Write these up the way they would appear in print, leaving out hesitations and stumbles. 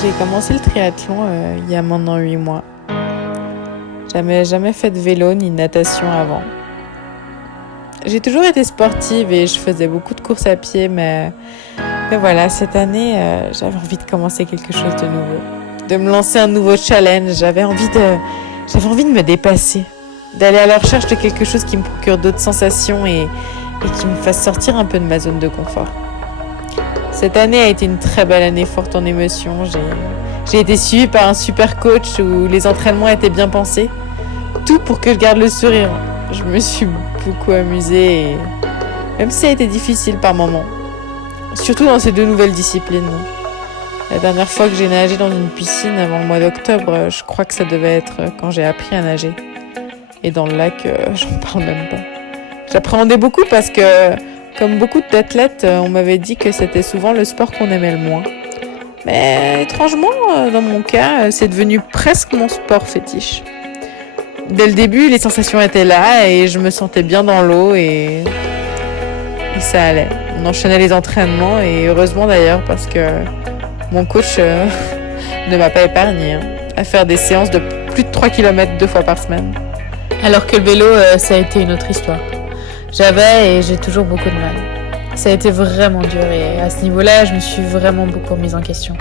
J'ai commencé le triathlon il y a maintenant 8 mois. Jamais fait de vélo ni de natation avant. J'ai toujours été sportive et je faisais beaucoup de courses à pied, mais voilà, cette année, j'avais envie de commencer quelque chose de nouveau. De me lancer un nouveau challenge. J'avais envie de me dépasser. D'aller à la recherche de quelque chose qui me procure d'autres sensations et qui me fasse sortir un peu de ma zone de confort. Cette année a été une très belle année forte en émotions. J'ai été suivie par un super coach où les entraînements étaient bien pensés. Tout pour que je garde le sourire. Je me suis beaucoup amusée, même si ça a été difficile par moments. Surtout dans ces deux nouvelles disciplines. La dernière fois que j'ai nagé dans une piscine avant le mois d'octobre, je crois que ça devait être quand j'ai appris à nager. Et dans le lac, j'en parle même pas. J'appréhendais beaucoup parce que, comme beaucoup d'athlètes, on m'avait dit que c'était souvent le sport qu'on aimait le moins. Mais étrangement, dans mon cas, c'est devenu presque mon sport fétiche. Dès le début, les sensations étaient là et je me sentais bien dans l'eau et ça allait. On enchaînait les entraînements et heureusement d'ailleurs parce que mon coach ne m'a pas épargné à faire des séances de plus de 3 km 2 fois par semaine. Alors que le vélo, ça a été une autre histoire. J'avais et j'ai toujours beaucoup de mal. Ça a été vraiment dur et à ce niveau-là, je me suis vraiment beaucoup remise en question.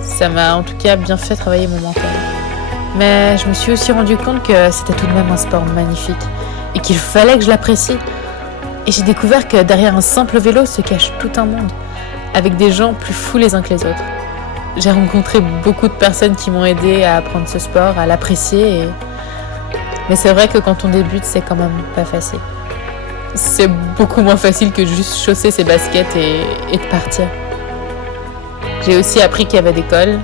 Ça m'a en tout cas bien fait travailler mon mental. Mais je me suis aussi rendu compte que c'était tout de même un sport magnifique et qu'il fallait que je l'apprécie. Et j'ai découvert que derrière un simple vélo se cache tout un monde, avec des gens plus fous les uns que les autres. J'ai rencontré beaucoup de personnes qui m'ont aidé à apprendre ce sport, à l'apprécier. Mais c'est vrai que quand on débute, c'est quand même pas facile. C'est beaucoup moins facile que juste chausser ses baskets et de partir. J'ai aussi appris qu'il y avait des cols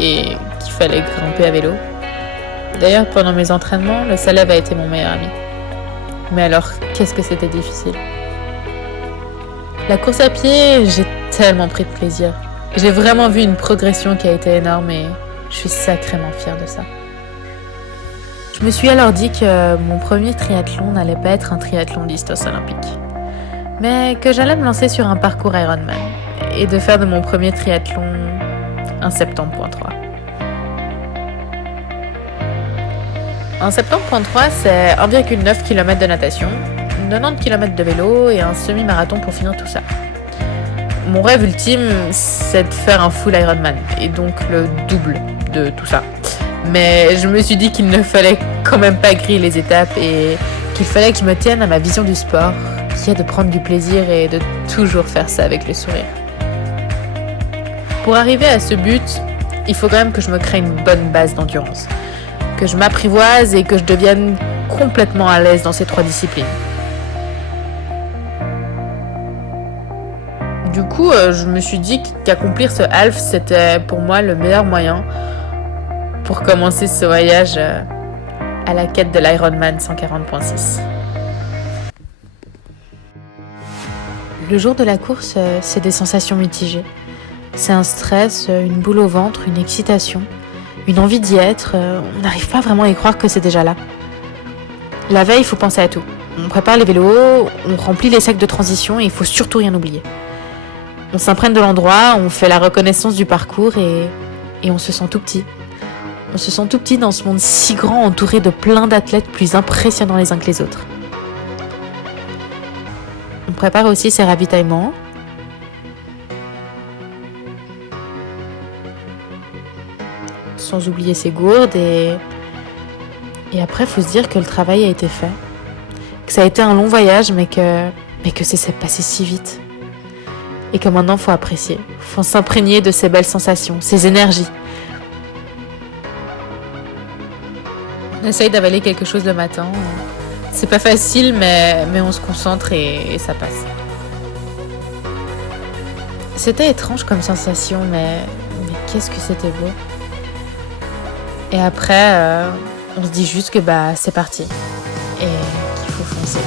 et qu'il fallait grimper à vélo. D'ailleurs, pendant mes entraînements, le salève a été mon meilleur ami. Mais alors, qu'est-ce que c'était difficile. La course à pied, j'ai tellement pris de plaisir. J'ai vraiment vu une progression qui a été énorme et je suis sacrément fière de ça. Je me suis alors dit que mon premier triathlon n'allait pas être un triathlon distance olympique, mais que j'allais me lancer sur un parcours Ironman et de faire de mon premier triathlon un 70.3. Un 70.3, c'est 1,9 km de natation, 90 km de vélo et un semi-marathon pour finir tout ça. Mon rêve ultime, c'est de faire un full Ironman, et donc le double de tout ça. Mais je me suis dit qu'il ne fallait quand même pas griller les étapes et qu'il fallait que je me tienne à ma vision du sport, qui est de prendre du plaisir et de toujours faire ça avec le sourire. Pour arriver à ce but, il faut quand même que je me crée une bonne base d'endurance, que je m'apprivoise et que je devienne complètement à l'aise dans ces 3 disciplines. Du coup, je me suis dit qu'accomplir ce half, c'était pour moi le meilleur moyen pour commencer ce voyage à la quête de l'Ironman 140.6. Le jour de la course, c'est des sensations mitigées. C'est un stress, une boule au ventre, une excitation, une envie d'y être. On n'arrive pas vraiment à y croire que c'est déjà là. La veille, il faut penser à tout. On prépare les vélos, on remplit les sacs de transition et il faut surtout rien oublier. On s'imprègne de l'endroit, on fait la reconnaissance du parcours et on se sent tout petit. On se sent tout petit dans ce monde si grand entouré de plein d'athlètes plus impressionnants les uns que les autres. On prépare aussi ses ravitaillements. Sans oublier ses gourdes et après, il faut se dire que le travail a été fait. Que ça a été un long voyage, mais que c'est passé si vite. Et que maintenant, il faut apprécier. Il faut s'imprégner de ces belles sensations, ces énergies. On essaye d'avaler quelque chose le matin. C'est pas facile, mais on se concentre et ça passe. C'était étrange comme sensation, mais qu'est-ce que c'était beau. Et après, on se dit juste que c'est parti et qu'il faut foncer.